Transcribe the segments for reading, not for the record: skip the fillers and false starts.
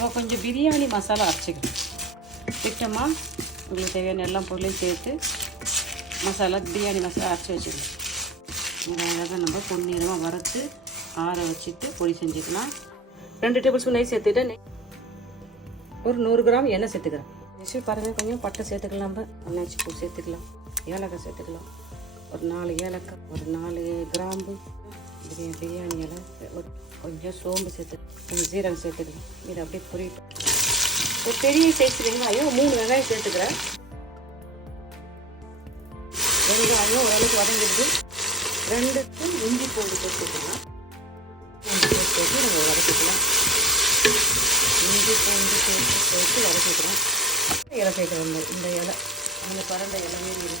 நம்ம கொஞ்சம் பிரியாணி மசாலா அரைச்சிக்கணும். திட்டமாக உங்களுக்கு தேவையான எல்லா பொருளையும் சேர்த்து மசாலா பிரியாணி மசாலா அரைச்சி வச்சுக்கணும். அழகாக நம்ம பொன்னிறமாக வறுத்து ஆற வச்சுட்டு பொடி செஞ்சுக்கலாம். 2 டேபிள் ஸ்பூன் நெய் சேர்த்துட்டு ஒரு 100 கிராம் எண்ணெய் சேர்த்துக்கிறேன். நெக்ஸ்ட்டு பாருங்கள், கொஞ்சம் பட்டை சேர்த்துக்கலாம், நம்ம அன்னாச்சி பூ சேர்த்துக்கலாம், ஏலக்காய் சேர்த்துக்கலாம், ஒரு 4 ஏலக்காய், ஒரு 4 கிராம்பு, பிரியாணி இலை, கொஞ்சம் சோம்பு சேர்த்து, கொஞ்சம் ஜீரகம் சேர்த்துக்கலாம். இதை அப்படியே பொரிட்டு ஒரு பெரிய சைஸ் வெங்காயம் 3 வெங்காயம் சேர்த்துக்கிறேன். வெங்காயம் ஓரளவுக்கு வதங்கிடுது. 2 ஸ்பூன் இஞ்சி பூண்டு சேர்த்துக்கலாம். சேர்த்து நம்ம வதக்கிக்கலாம். இஞ்சி பூண்டு சேர்த்து வதக்கிக்கிறோம். இலை சேர்க்குறோம். இந்த இலை அந்த பரண்ட இலை மாரி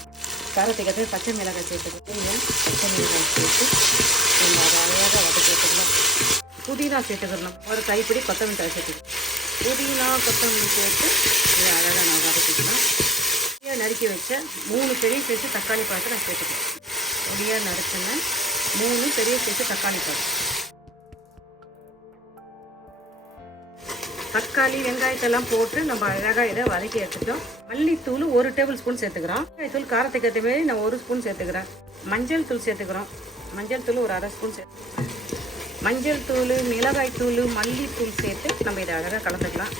காரத்துக்கு பச்சை மிளகாய் சேர்த்துக்கலாம். பச்சை மிளகாய் சேர்த்து நம்ம அதை அழகாக வதக்கி வச்சுக்கலாம். புதினா சேர்த்துக்கணும். ஒரு கைப்பிடி கொத்தமல்லி தழை சேர்த்துக்கலாம். புதினா கொத்தமல்லி சேர்த்து இதை அழகாக நான் வதக்கிக்கலாம். நறுக்கி வச்ச 3 பெரிய சைஸு தக்காளி பழத்தை நான் சேர்த்துக்கலாம். பொடியாக நறுக்கின 3 பெரிய சைஸு தக்காளி பழம். தக்காளி வெங்காயத்தெல்லாம் போட்டு நம்ம அழகாக இதை வதக்கி எடுத்துட்டோம். மல்லித்தூள் 1 டேபிள் ஸ்பூன் சேர்த்துக்கிறோம். வெங்காயத்தூள் காரத்துக்கு ஏற்ற மாதிரி நான் 1 ஸ்பூன் சேர்த்துக்கிறேன். மஞ்சள் தூள் சேர்த்துக்கிறோம். மஞ்சள் தூள் ஒரு 1/2 ஸ்பூன் சேர்த்து, மஞ்சள் தூள், மிளகாய் தூள், மல்லித்தூள் சேர்த்து நம்ம இதை அழகாக கலந்துக்கலாம்.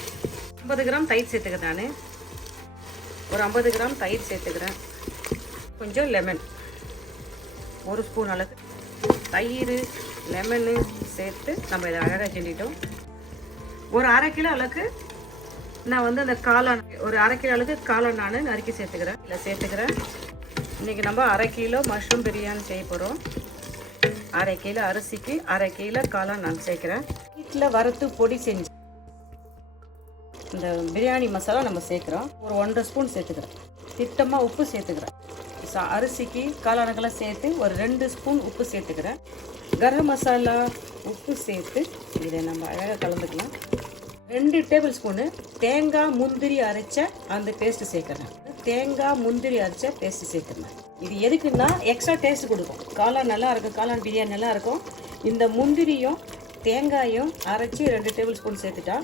50 கிராம் தயிர் சேர்த்துக்கிறேன். நான் ஒரு 50 கிராம் தயிர் சேர்த்துக்கிறேன். கொஞ்சம் லெமன் 1 ஸ்பூன் அளவுக்கு தயிர் லெமனு சேர்த்து நம்ம இதை அழகாக செஞ்சிட்டோம். ஒரு 1/2 கிலோ அளவுக்கு நான் வந்து அந்த காளான், ஒரு 1/2 கிலோ அளவுக்கு காளான் நான் நறுக்கி சேர்த்துக்கிறேன். இல்லை சேர்த்துக்கிறேன். இன்றைக்கி நம்ம 1/2 கிலோ மஷ்ரூம் பிரியாணி செய்ய போகிறோம். 1/2 கிலோ அரிசிக்கு 1/2 கிலோ காளான் நான் சேர்க்குறேன். வீட்டில் வறுத்து பொடி செஞ்சு இந்த பிரியாணி மசாலா நம்ம சேர்க்குறோம். ஒரு 1.5 ஸ்பூன் சேர்த்துக்கிறேன். திட்டமாக உப்பு சேர்த்துக்கிறேன். அரிசிக்கு காளானுக்கெல்லாம் சேர்த்து ஒரு 2 ஸ்பூன் உப்பு சேர்த்துக்கிறேன். கரம் மசாலா உப்பு சேர்த்து இதை நம்ம அழகாக கலந்துக்கலாம். 2 டேபிள் ஸ்பூனு தேங்காய் முந்திரி அரைச்ச அந்த பேஸ்ட்டு சேர்க்குறேன். தேங்காய் முந்திரி அரைச்ச பேஸ்ட்டு சேர்க்குறேன். இது எதுக்குன்னா எக்ஸ்ட்ரா டேஸ்ட் கொடுக்கும். காளான் நல்லா இருக்கும், காளான் பிரியாணி நல்லா இருக்கும். இந்த முந்திரியும் தேங்காயும் அரைச்சி 2 டேபிள் ஸ்பூன் சேர்த்துட்டா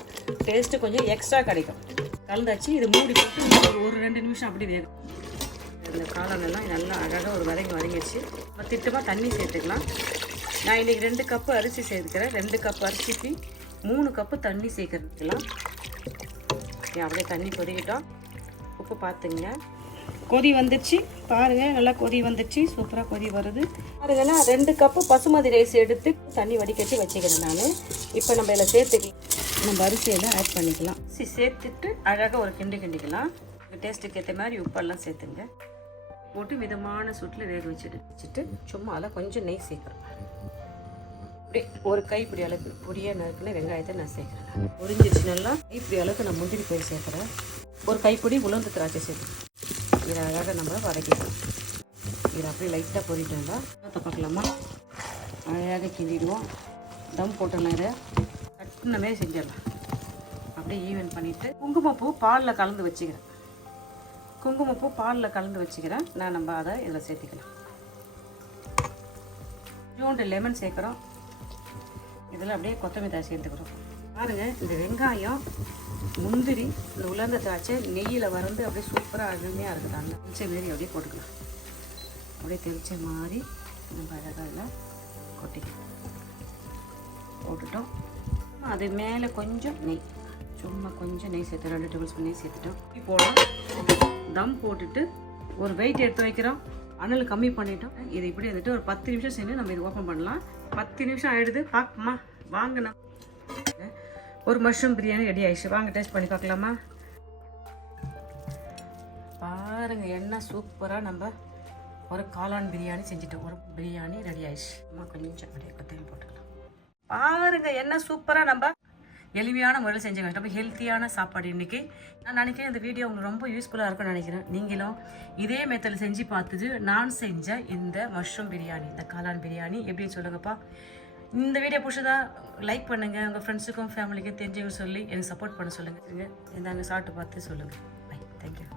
டேஸ்ட்டு கொஞ்சம் எக்ஸ்ட்ரா கிடைக்கும். கலந்தாச்சு. இது மூடி போட்டு ஒரு 2 நிமிஷம் அப்படி வேகும். இந்த காளானெல்லாம் நல்லா அழகாக ஒரு வதங்கிடுச்சு. திட்டமாக தண்ணி சேர்த்துக்கலாம். நான் இன்றைக்கி 2 கப்பு அரிசி சேர்த்துக்கிறேன். 2 கப்பு அரிசிக்கு 3 கப்பு தண்ணி சேர்க்கலாம். அப்படியே தண்ணி கொதிக்கிட்டோம். உப்பு பார்த்துங்க. கொதி வந்துடுச்சு பாருங்கள், நல்லா கொதி வந்துடுச்சு. சூப்பராக கொதி வருது பாருங்கன்னா. 2 கப்பு பசுமதி ரைஸ் எடுத்து தண்ணி வடிகட்டி வச்சுக்கிறேன் நான். இப்போ நம்ம இதில் சேர்த்துக்கலாம். நம்ம அரிசியெல்லாம் ஆட் பண்ணிக்கலாம். அரிசி சேர்த்துட்டு அழகாக ஒரு கிண்டிக்கலாம். டேஸ்ட்டுக்கு ஏற்ற மாதிரி உப்பெல்லாம் சேர்த்துங்க. போட்டு மிதமான சூட்டில் வேக வச்சுட்டு சும்மா அதில் கொஞ்சம் நெய் சேர்க்குறேன். இப்படி ஒரு கைப்பிடி அளவுக்கு பொடியாக நறுக்கின வெங்காயத்தை நான் சேர்க்குறேன். பொரிஞ்சிச்சு நல்லா. கைப்பிடி அளவுக்கு நான் முந்திரி பயிர் சேர்க்குறேன். ஒரு கைப்பிடி உலர்ந்த திராட்சை சேர்க்குறேன். இதை அழகாக நம்ம வதக்கிக்கலாம். இதை அப்படியே லைட்டாக பொரிட்டோம்னா பார்க்கலாமா. அழகாக கிண்டிடுவோம். தம் போட்டோம்னா இதை கட்டின மாரி செஞ்சிடலாம். அப்படியே ஈவன் பண்ணிவிட்டு குங்குமப்பூ பாலில் கலந்து வச்சுக்கிறேன். குங்குமப்பூ பாலில் கலந்து வச்சுக்கிறேன் நான். நம்ம அதை இதில் சேர்த்துக்கலாம். கொஞ்சோண்டு லெமன் சேர்க்குறோம். இதில் அப்படியே கொத்தமல்லி தழை சேர்த்துக்கிறோம். பாருங்கள், இந்த வெங்காயம் முந்திரி இந்த உலர்ந்த திராட்சை நெய்யில் வறந்து அப்படியே சூப்பராக அருமையாக இருக்குது. அந்த தெளிச்ச மாரி அப்படியே போட்டுக்கலாம். அப்படியே தெளிச்ச மாதிரி நம்ம அழகாக இதில் கொட்டிக்கலாம். போட்டுட்டோம். அது மேலே கொஞ்சம் நெய், சும்மா கொஞ்சம் நெய் சேர்த்து 2 டேபிள் ஸ்பூன் நெய் சேர்த்துட்டோம். போடலாம். தம் போட்டுட்டு ஒரு வெயிட் எடுத்து வைக்கிறோம். அனல் கம்மி பண்ணிட்டோம். இது இப்படி வந்துட்டு ஒரு 10 நிமிஷம் செஞ்சு நம்ம இது ஓப்பன் பண்ணலாம். 10 நிமிஷம் ஆகிடுது. பார்க்கமா வாங்கண்ணா. ஒரு மஷ்ரூம் பிரியாணி ரெடி ஆயிடுச்சு. வாங்க டேஸ்ட் பண்ணி பார்க்கலாமா. பாருங்கள், என்ன சூப்பராக நம்ம ஒரு காளான் பிரியாணி செஞ்சுட்டோம். ஒரு பிரியாணி ரெடி ஆயிடுச்சு. அம்மா கொஞ்சம் அப்படியே கொத்தமல்லி போட்டுக்கலாம். பாருங்கள், என்ன சூப்பராக நம்ம எளிமையான முறையில் செஞ்சுங்க. ரொம்ப ஹெல்த்தியான சாப்பாடு இன்றைக்கி. நான் நினைக்கிறேன் இந்த வீடியோ உங்களுக்கு ரொம்ப யூஸ்ஃபுல்லாக இருக்கும்னு நினைக்கிறேன். நீங்களும் இதே மெத்தடில் செஞ்சு பார்த்துட்டு நான் செஞ்ச இந்த மஷ்ரூம் பிரியாணி, இந்த காளான் பிரியாணி எப்படின்னு சொல்லுங்கப்பா. இந்த வீடியோ பிடிச்சதா லைக் பண்ணுங்கள். உங்கள் ஃப்ரெண்ட்ஸுக்கும் ஃபேமிலிக்கும் தெரிஞ்சவங்க சொல்லி எனக்கு சப்போர்ட் பண்ண சொல்லுங்கள். இந்தாங்க சாப்பிட்டு பார்த்து சொல்லுங்கள். பை. தேங்க்யூ.